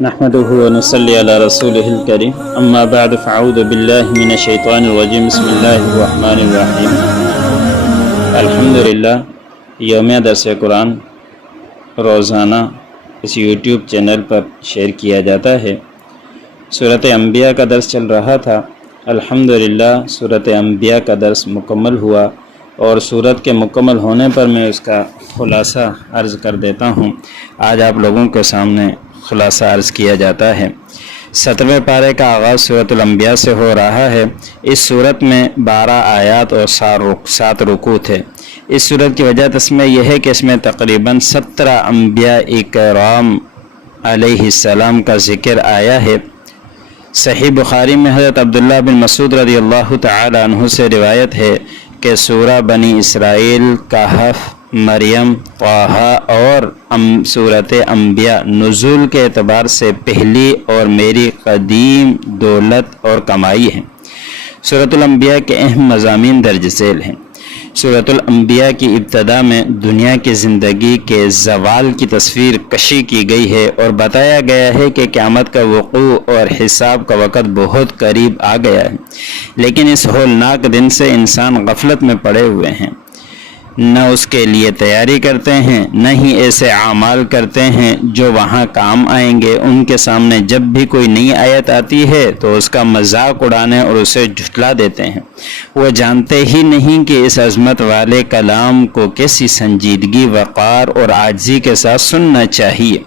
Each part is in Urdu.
نحمده ونصلي على رسوله الكريم اما بعد فاعوذ بالله من الشیطان الرجیم بسم اللہ الرحمن الرحیم الحمدللہ یوم درس قرآن روزانہ اس یوٹیوب چینل پر شیئر کیا جاتا ہے۔ سورۃ انبیاء کا درس چل رہا تھا۔ الحمدللہ سورۃ انبیاء کا درس مکمل ہوا اور سورت کے مکمل ہونے پر میں اس کا خلاصہ عرض کر دیتا ہوں۔ آج آپ لوگوں کے سامنے خلاصہ عرض کیا جاتا ہے۔ 17ویں پارے کا آغاز سورۃ الانبیاء سے ہو رہا ہے۔ اس سورت میں 12 آیات اور 7 رکوع تھے۔ اس سورت کی وجہ تسمیہ یہ ہے کہ اس میں تقریباً 17 انبیاء کرام علیہ السلام کا ذکر آیا ہے۔ صحیح بخاری میں حضرت عبداللہ بن مسعود رضی اللہ تعالی عنہ سے روایت ہے کہ سورہ بنی اسرائیل، کہف، مریم، طٰہٰ اور سورۃ انبیاء نزول کے اعتبار سے پہلی اور میری قدیم دولت اور کمائی ہے۔ سورۃ الانبیاء کے اہم مضامین درج ذیل ہیں۔ سورۃ الانبیاء کی ابتدا میں دنیا کی زندگی کے زوال کی تصویر کشی کی گئی ہے اور بتایا گیا ہے کہ قیامت کا وقوع اور حساب کا وقت بہت قریب آ گیا ہے، لیکن اس ہولناک دن سے انسان غفلت میں پڑے ہوئے ہیں۔ نہ اس کے لیے تیاری کرتے ہیں، نہ ہی ایسے اعمال کرتے ہیں جو وہاں کام آئیں گے۔ ان کے سامنے جب بھی کوئی نئی آیت آتی ہے تو اس کا مذاق اڑانے اور اسے جھٹلا دیتے ہیں۔ وہ جانتے ہی نہیں کہ اس عظمت والے کلام کو کیسی سنجیدگی، وقار اور عاجزی کے ساتھ سننا چاہیے۔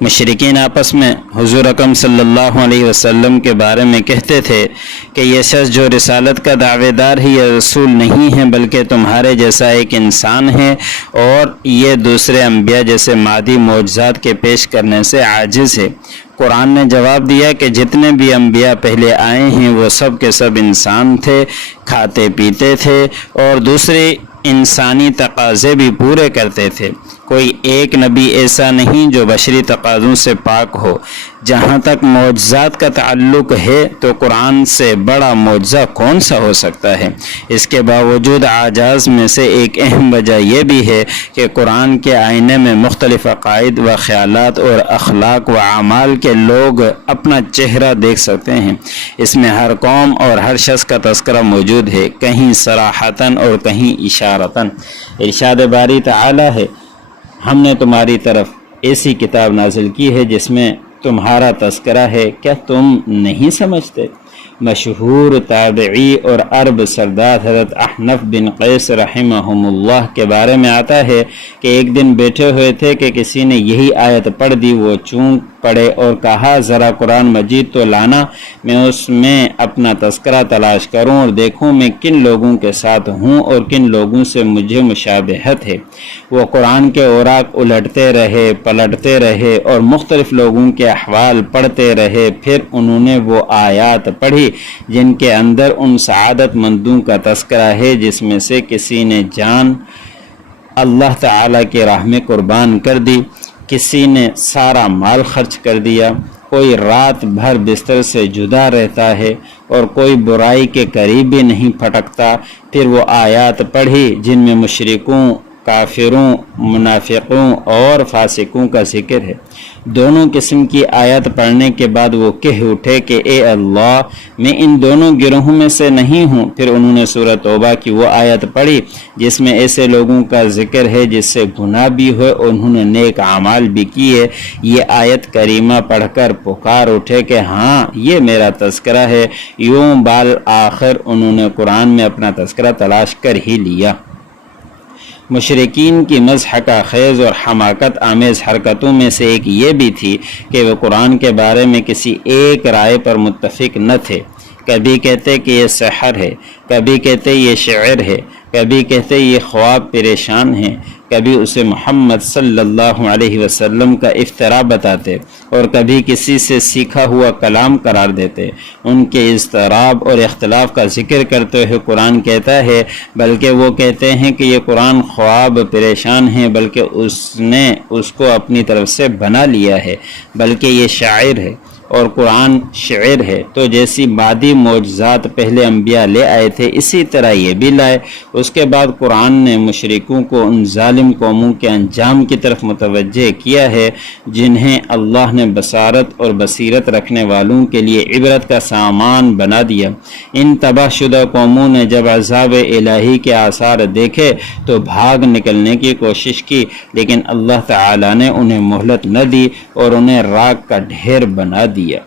مشرکین آپس میں حضور اکرم صلی اللہ علیہ وسلم کے بارے میں کہتے تھے کہ یہ شخص جو رسالت کا دعوے دار ہے یہ رسول نہیں ہے بلکہ تمہارے جیسا ایک انسان ہے، اور یہ دوسرے انبیاء جیسے مادی معجزات کے پیش کرنے سے عاجز ہے۔ قرآن نے جواب دیا کہ جتنے بھی انبیاء پہلے آئے ہیں وہ سب کے سب انسان تھے، کھاتے پیتے تھے اور دوسرے انسانی تقاضے بھی پورے کرتے تھے۔ کوئی ایک نبی ایسا نہیں جو بشری تقاضوں سے پاک ہو۔ جہاں تک معجزات کا تعلق ہے تو قرآن سے بڑا معجزہ کون سا ہو سکتا ہے؟ اس کے باوجود اعجاز میں سے ایک اہم وجہ یہ بھی ہے کہ قرآن کے آئینے میں مختلف عقائد و خیالات اور اخلاق و اعمال کے لوگ اپنا چہرہ دیکھ سکتے ہیں۔ اس میں ہر قوم اور ہر شخص کا تذکرہ موجود ہے، کہیں صراحتاً اور کہیں اشارتاً۔ ارشاد باری تعالی ہے، ہم نے تمہاری طرف ایسی کتاب نازل کی ہے جس میں تمہارا تذکرہ ہے، کیا تم نہیں سمجھتے؟ مشہور تابعی اور عرب سردار حضرت احنف بن قیس رحمہم اللہ کے بارے میں آتا ہے کہ ایک دن بیٹھے ہوئے تھے کہ کسی نے یہی آیت پڑھ دی۔ وہ چونک پڑے اور کہا، ذرا قرآن مجید تو لانا، میں اس میں اپنا تذکرہ تلاش کروں اور دیکھوں میں کن لوگوں کے ساتھ ہوں اور کن لوگوں سے مجھے مشابہت ہے۔ وہ قرآن کے اوراق الٹتے رہے، پلٹتے رہے اور مختلف لوگوں کے احوال پڑھتے رہے۔ پھر انہوں نے وہ آیات پڑھی جن کے اندر ان سعادت مندوں کا تذکرہ ہے جس میں سے کسی نے جان اللہ تعالیٰ کی راہ میں قربان کر دی، کسی نے سارا مال خرچ کر دیا، کوئی رات بھر بستر سے جدا رہتا ہے اور کوئی برائی کے قریب بھی نہیں پھٹکتا۔ پھر وہ آیات پڑھی جن میں مشرکوں، کافروں، منافقوں اور فاسقوں کا ذکر ہے۔ دونوں قسم کی آیات پڑھنے کے بعد وہ کہہ اٹھے کہ اے اللہ، میں ان دونوں گروہوں میں سے نہیں ہوں۔ پھر انہوں نے سورہ توبہ کی وہ آیت پڑھی جس میں ایسے لوگوں کا ذکر ہے جس سے گناہ بھی ہوئے اور انہوں نے نیک اعمال بھی کیے۔ یہ آیت کریمہ پڑھ کر پکار اٹھے کہ ہاں یہ میرا تذکرہ ہے۔ یوں بالآخر انہوں نے قرآن میں اپنا تذکرہ تلاش کر ہی لیا۔ مشرکین کی مضحکہ خیز اور حماقت آمیز حرکتوں میں سے ایک یہ بھی تھی کہ وہ قرآن کے بارے میں کسی ایک رائے پر متفق نہ تھے۔ کبھی کہتے کہ یہ سحر ہے، کبھی کہتے یہ شعر ہے، کبھی کہتے یہ خواب پریشان ہیں، کبھی اسے محمد صلی اللہ علیہ وسلم کا افتراء بتاتے اور کبھی کسی سے سیکھا ہوا کلام قرار دیتے۔ ان کے اضطراب اور اختلاف کا ذکر کرتے ہوئے قرآن کہتا ہے، بلکہ وہ کہتے ہیں کہ یہ قرآن خواب پریشان ہے، بلکہ اس نے اس کو اپنی طرف سے بنا لیا ہے، بلکہ یہ شاعر ہے۔ اور قرآن شعر ہے، تو جیسی مادی معجزات پہلے انبیاء لے آئے تھے اسی طرح یہ بھی لائے۔ اس کے بعد قرآن نے مشرکوں کو ان ظالم قوموں کے انجام کی طرف متوجہ کیا ہے جنہیں اللہ نے بصارت اور بصیرت رکھنے والوں کے لیے عبرت کا سامان بنا دیا۔ ان تباہ شدہ قوموں نے جب عذاب الہی کے آثار دیکھے تو بھاگ نکلنے کی کوشش کی، لیکن اللہ تعالی نے انہیں مہلت نہ دی اور انہیں راکھ کا ڈھیر بنا دیا۔